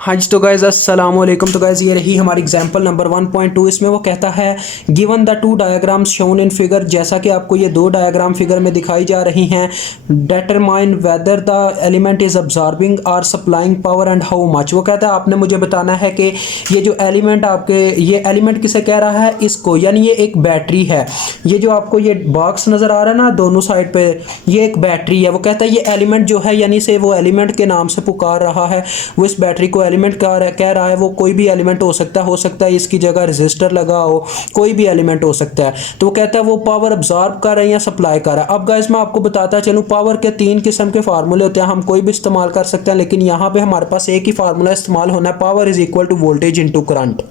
हाँ जी, तो गाइज़ अस्सलाम वालेकुम। तो गाइज़ ये रही हमारी एग्जांपल नंबर 1.2। इसमें वो कहता है given the two diagrams shown in figure, जैसा कि आपको ये दो डायग्राम फिगर में दिखाई जा रही हैं। Determine whether the element is absorbing और supplying power and how much. वो कहता है आपने मुझे बताना है कि ये जो एलिमेंट आपके, ये एलिमेंट किसे कह रहा है, इसको, यानी ये एक बैटरी है। ये जो आपको ये बॉक्स नज़र आ रहा है ना दोनों साइड पे, ये एक बैटरी है। वो कहता है ये एलिमेंट जो है, यानी से वो एलिमेंट के नाम से पुकार रहा है, वो इस बैटरी को एलिमेंट कह रहा है। वो कोई भी एलिमेंट हो सकता है इसकी जगह रजिस्टर लगा हो, कोई भी एलिमेंट हो सकता है। तो वो कहता है वो पावर अब्जॉर्ब कर रहा है या सप्लाई कर रहा है। अब गाइस मैं आपको बताता चलूं, पावर के तीन किस्म के फार्मूले होते हैं, हम कोई भी इस्तेमाल कर सकते हैं, लेकिन यहाँ पे हमारे पास एक ही फार्मूला इस्तेमाल होना है, power is equal to voltage into current.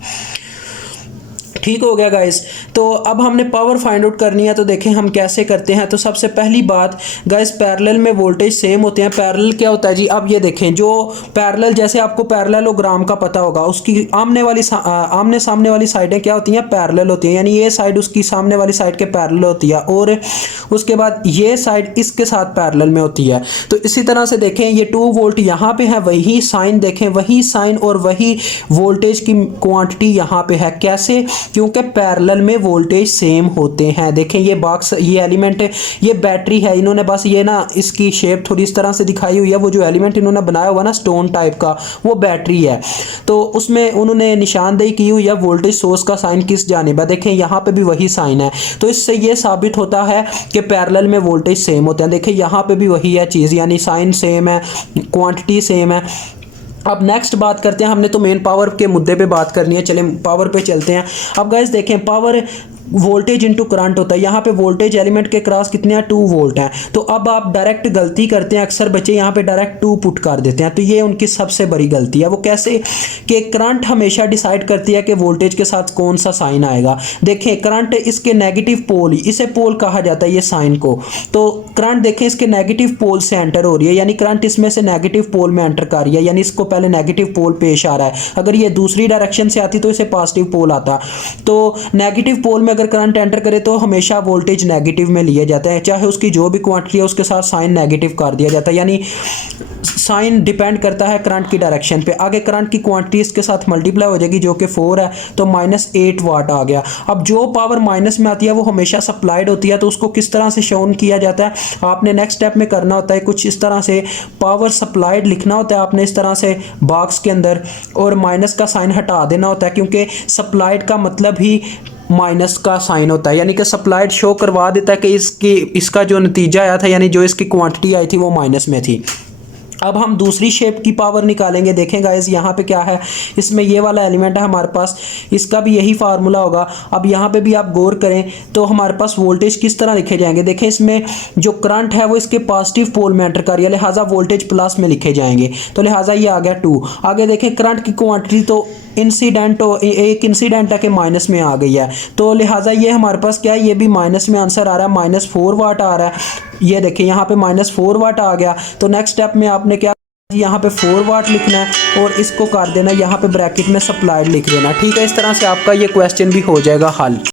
ठीक हो गया गाइस। तो अब हमने पावर फाइंड आउट करनी है, तो देखें हम कैसे करते हैं। तो सबसे पहली बात गाइस, पैरेलल में वोल्टेज सेम होते हैं। पैरेलल क्या होता है जी, अब ये देखें, जो पैरेलल, जैसे आपको पैरेललोग्राम का पता होगा, उसकी आमने सामने वाली साइडें क्या होती हैं, पैरेलल होती हैं, यानी ये साइड उसकी सामने वाली साइड के पैरेलल होती है, और उसके बाद ये साइड इसके साथ पैरेलल में होती है। तो इसी तरह से देखें, ये 2 वोल्ट यहाँ पे है, वही साइन देखें, वही साइन और वही वोल्टेज की क्वांटिटी यहाँ पे है। कैसे? क्योंकि पैरेलल में वोल्टेज सेम होते हैं। देखें ये बॉक्स, ये एलिमेंट है, ये बैटरी है, इन्होंने बस ये ना इसकी शेप थोड़ी इस तरह से दिखाई हुई है। वो जो एलिमेंट इन्होंने बनाया हुआ ना स्टोन टाइप का, वो बैटरी है। तो उसमें उन्होंने निशानदेही की हुई है वोल्टेज सोर्स का साइन किस जानिब है। देखें यहाँ पे भी वही साइन है, तो इससे ये साबित होता है कि पैरेलल में वोल्टेज सेम होते हैं। देखें यहाँ पे भी वही है चीज़, यानी साइन सेम है, क्वांटिटी सेम है। अब नेक्स्ट बात करते हैं, हमने तो मेन पावर के मुद्दे पे बात करनी है, चलें पावर पे चलते हैं। अब गाइस देखें, पावर वोल्टेज इनटू करंट होता है। यहाँ पे वोल्टेज एलिमेंट के क्रॉस कितने हैं, 2 वोल्ट हैं। तो अब आप डायरेक्ट गलती करते हैं, अक्सर बच्चे यहाँ पे डायरेक्ट 2 पुट कर देते हैं, तो ये उनकी सबसे बड़ी गलती है। वो कैसे कि करंट हमेशा डिसाइड करती है कि वोल्टेज के साथ कौन सा साइन आएगा। देखें करंट, इसके नेगेटिव पोल, इसे पोल कहा जाता है ये साइन को। तो करंट देखें इसके नेगेटिव पोल से एंटर हो रही है, यानी करंट इसमें से नेगेटिव पोल में एंटर कर रही है, यानी इसको पहले नेगेटिव पोल पेश आ रहा है। अगर ये दूसरी डायरेक्शन से आती तो इसे पॉजिटिव पोल आता। तो नेगेटिव पोल में अगर करंट एंटर करे तो हमेशा वोल्टेज नेगेटिव में लिया जाता है, चाहे उसकी जो भी क्वांटिटी है उसके साथ साइन नेगेटिव कर दिया जाता है, यानी साइन डिपेंड करता है करंट की डायरेक्शन पे। आगे करंट की क्वांटिटी इसके साथ मल्टीप्लाई हो जाएगी, जो कि 4 है, तो -8 वाट आ गया। अब जो पावर माइनस में आती है वो हमेशा सप्लाइड होती है, तो उसको किस तरह से शोन किया जाता है, आपने नेक्स्ट स्टेप में करना होता है कुछ इस तरह से, पावर सप्लाइड लिखना होता है आपने इस तरह से बॉक्स के अंदर, और माइनस का साइन हटा देना होता है, क्योंकि सप्लाइड का मतलब ही माइनस का साइन होता है, यानी कि सप्लाइड शो करवा देता है कि इसका जो नतीजा आया था, यानी जो इसकी क्वांटिटी आई थी वो माइनस में थी। अब हम दूसरी शेप की पावर निकालेंगे। देखें गाइस यहाँ पे क्या है, इसमें ये वाला एलिमेंट है हमारे पास, इसका भी यही फार्मूला होगा। अब यहाँ पे भी आप गौर करें तो हमारे पास वोल्टेज किस तरह लिखे जाएंगे। देखें इसमें जो करंट है वो इसके पॉजिटिव पोल में एंटर कर रही है, लिहाजा वोल्टेज प्लस में लिखे जाएंगे, तो लिहाजा ये आ गया 2। आगे देखें करंट की क्वांटिटी तो एक इंसिडेंट है कि माइनस में आ गई है, तो लिहाजा ये हमारे पास क्या है, ये भी माइनस में आंसर आ रहा है, -4 वाट आ रहा है। ये देखिए यहाँ पे -4 वाट आ गया। तो नेक्स्ट स्टेप में आपने क्या, यहाँ पे 4 वाट लिखना है और इसको कर देना यहाँ पे ब्रैकेट में सप्लाइड लिख देना। ठीक है, इस तरह से आपका ये क्वेश्चन भी हो जाएगा हल।